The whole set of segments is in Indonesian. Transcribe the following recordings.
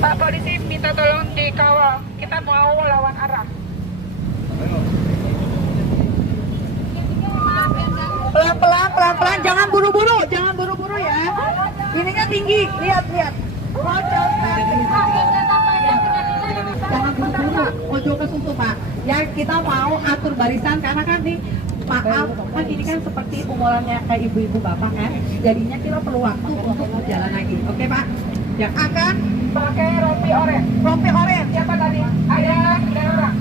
Pak polisi minta tolong dikawal. Kita mau lawan arah. Pelan-pelan, jangan buru-buru ya. Ini kan tinggi, lihat. Jangan buru-buru, ojo ke susu Pak. Ya kita mau atur barisan karena kan nih maaf kan ini kan seperti umurannya kayak ibu-ibu bapak kan. Jadinya kita perlu waktu untuk berjalan lagi. Oke Pak? Yang akan pakai rompi oren. Siapa tadi? Ada orang.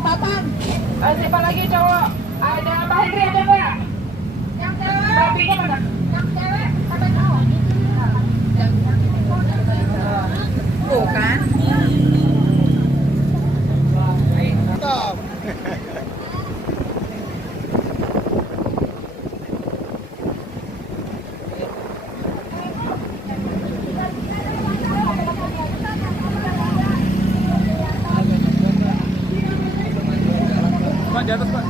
Tatan. Siapa lagi cowok? Ada Pak Hendri ada nggak? Yang cewek. Rompinya mana? Yang cewek sama cowok. Tuh kan? Stop. Pak, di atas Pak.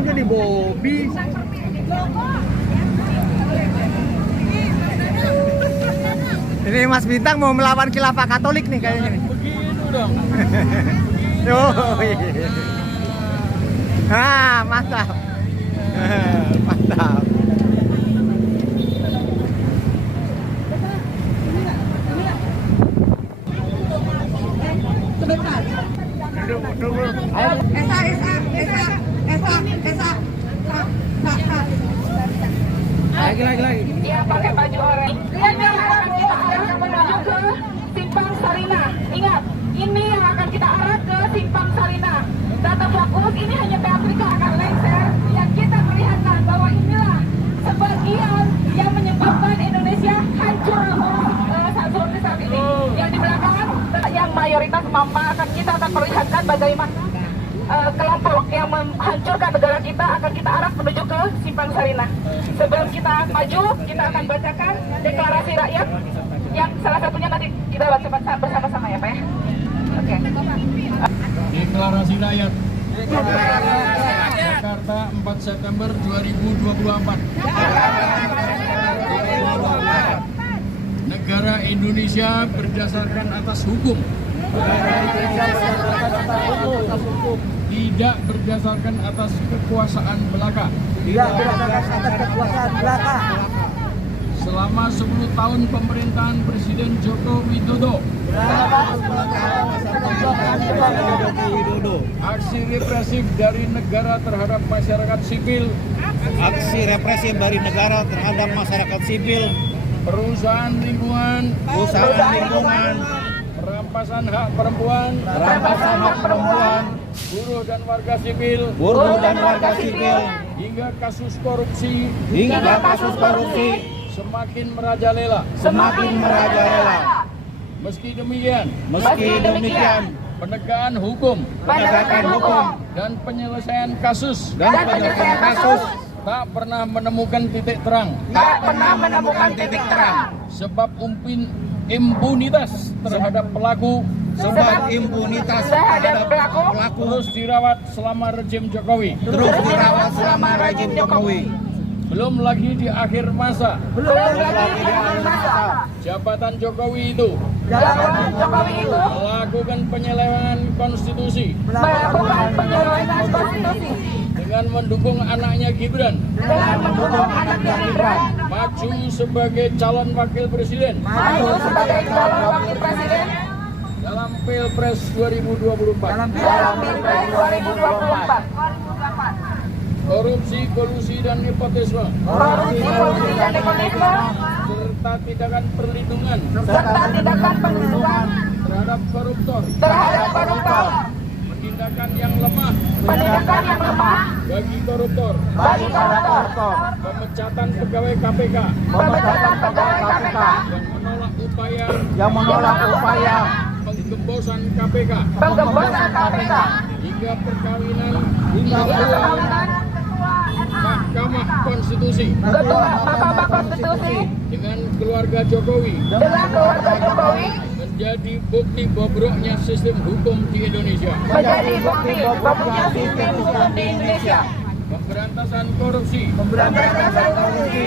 Udah di Bobby. Ini Mas Bintang mau melawan khilafah Katolik nih kayaknya nih. Begitu dong. Oh, iya. Ah, mantap. Mantap. Sebentar. Esa. Lagi. Dia pakai baju oranye. Lihat yang akan kita arah menuju ke Simpang Sarina. Ingat, ini yang akan kita arah ke Simpang Sarina. Data fokus ini hanya Afrika akan lengser yang kita perlihatkan bahwa inilah sebagian yang menyebabkan Indonesia hancur saat ini. Yang di belakang yang mayoritas mampa kita akan perlihatkan bagaimana kelompok yang menghancurkan negara kita akan kita arah menuju ke Simpang Sarina. Sebelum kita maju, kita akan bacakan deklarasi rakyat yang salah satunya nanti kita baca bersama-sama ya Pak ya. Oke. Deklarasi rakyat. Jakarta 4 September 2024. Negara Indonesia berdasarkan atas hukum. Tidak berdasarkan atas kekuasaan belaka. Selama 10 tahun pemerintahan Presiden Joko Widodo, aksi represif dari negara terhadap masyarakat sipil, perusahaan lingkungan, perampasan hak perempuan, buruh dan warga sipil, hingga kasus korupsi, semakin merajalela. Meski demikian, penegakan hukum dan penyelesaian kasus tak pernah menemukan titik terang. Sebab impunitas terhadap pelaku terus dirawat selama rejim Jokowi. Belum lagi di akhir masa jabatan Jokowi itu melakukan penyelewengan konstitusi dengan mendukung anaknya Gibran maju sebagai calon wakil presiden dalam Pilpres 2024. Korupsi, kolusi, dan nepotisme serta tindakan perlindungan terhadap koruptor, tindakan yang lemah bagi koruptor, pemecatan pegawai KPK yang menolak upaya penggembosan KPK hingga perkawinan Mahkamah Konstitusi dengan keluarga Jokowi menjadi bukti bobroknya sistem hukum di Indonesia. Menjadi bukti bobroknya sistem hukum di Indonesia. Pemberantasan korupsi Pemberantasan korupsi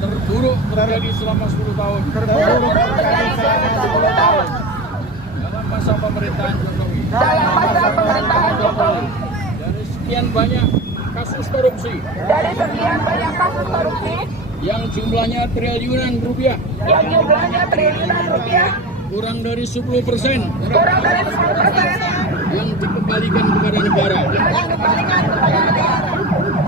terburuk terjadi selama 10 tahun terjadi selama 10 tahun dalam masa pemerintahan Jokowi. dalam masa pemerintahan Jokowi. Dari sekian banyak kasus korupsi Dari sekian banyak kasus korupsi yang jumlahnya triliunan rupiah, yang jumlahnya triliunan rupiah, kurang dari 10% kurang dari 10% yang dikembalikan kepada negara. yang dikembalikan kepada negara.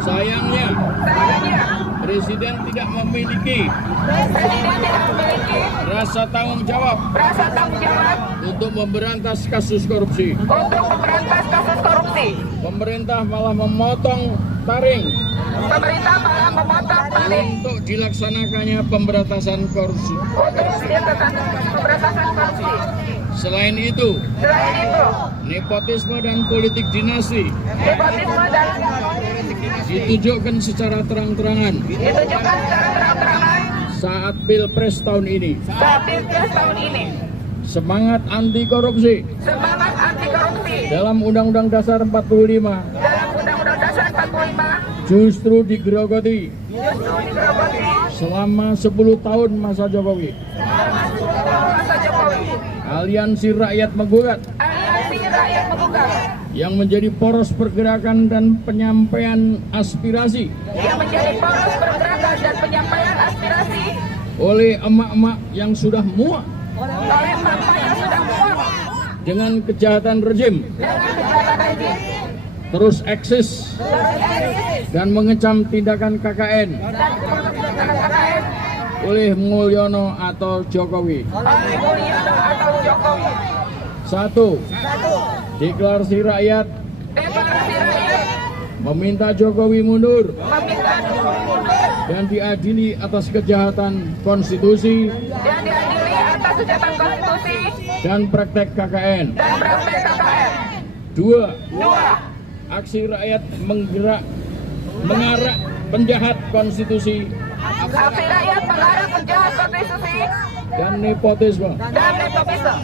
Sayangnya, Sayangnya, Presiden tidak memiliki Presiden tidak memiliki rasa tanggung jawab rasa tanggung jawab untuk memberantas kasus korupsi. untuk memberantas kasus korupsi. Pemerintah malah memotong taring Pemerintah malah memotong tarik untuk dilaksanakannya pemberantasan korupsi. untuk dilaksanakan pemberantasan korupsi. Selain itu, Selain itu, nepotisme dan politik dinasti nepotisme dan ditunjukkan secara terang-terangan ditunjukkan secara terang-terangan saat Pilpres tahun ini. saat Pilpres tahun ini. Semangat anti korupsi Semangat anti korupsi dalam Undang-Undang Dasar 45 dalam Undang-Undang Dasar 45 justru digerogoti justru digerogoti selama 10 tahun masa Jokowi. masa Jokowi. Aliansi Rakyat Menggugat Aliansi Rakyat Menggugat yang menjadi poros pergerakan dan penyampaian aspirasi yang menjadi poros pergerakan dan penyampaian aspirasi oleh emak-emak yang sudah muak oleh mama yang sudah muak dengan kejahatan rejim dengan kejahatan rejim terus eksis dan mengecam tindakan KKN dan tindakan KKN oleh Mulyono atau Jokowi. oleh Mulyono atau Jokowi. 1. Deklarasi rakyat Deklarasi rakyat meminta Jokowi mundur meminta Jokowi mundur dan diadili atas kejahatan konstitusi dan diadili atas kejahatan konstitusi dan praktek KKN. dan praktek KKN. 2. 2. Aksi rakyat mengarak penjahat konstitusi Aksi rakyat mengarah penjahat konstitusi dan nepotisme. dan nepotisme.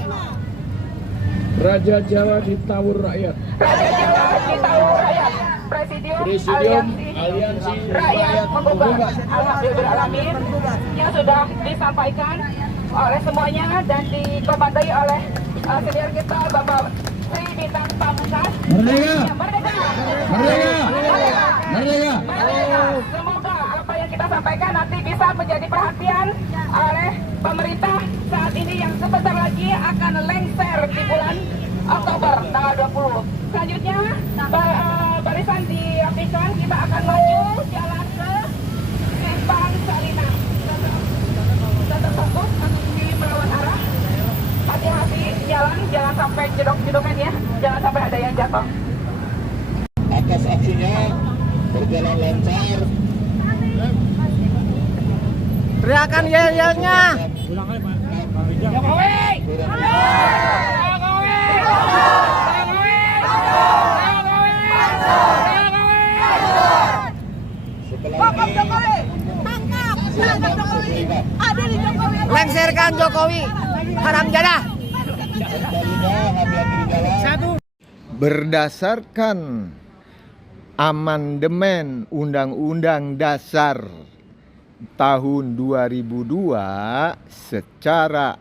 Raja Jawa ditawur rakyat. Raja Jawa ditawur rakyat. Presidium Aliansi Rakyat Menggugat. Alhamdulillahirrahmanirrahim yang sudah disampaikan oleh semuanya dan dikomandoi oleh senior kita Bapak Sri Bintang Pamungkas. Merdeka! Merdeka! Merdeka! Merdeka! Merdeka! Merdeka! Semoga apa yang kita sampaikan nanti bisa menjadi perhatian oleh pemerintah saat ini yang sebentar lagi akan lengser di bulan Oktober tanggal 20. Selanjutnya barisan dirapikan, kita akan maju jalan ke Simpang Sarinah. Tetap fokus di melawan arah. Hati-hati jalan, jangan sampai jedok-jedokan ya, jangan sampai ada yang jatuh. Atas aksinya berjalan lancar. Teriakan yel-yelnya. Jokowi! Lengserkan Jokowi. Haram jadah. Berdasarkan amandemen Undang-Undang Dasar tahun 2002 secara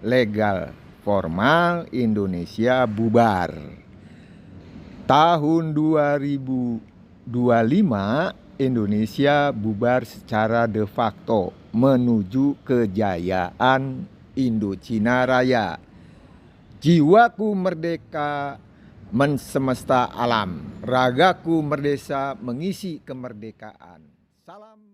legal formal Indonesia bubar. Tahun 2025 Indonesia bubar secara de facto menuju kejayaan Indochina Raya. Jiwaku merdeka mensemesta alam, ragaku merdeka mengisi kemerdekaan. Salam.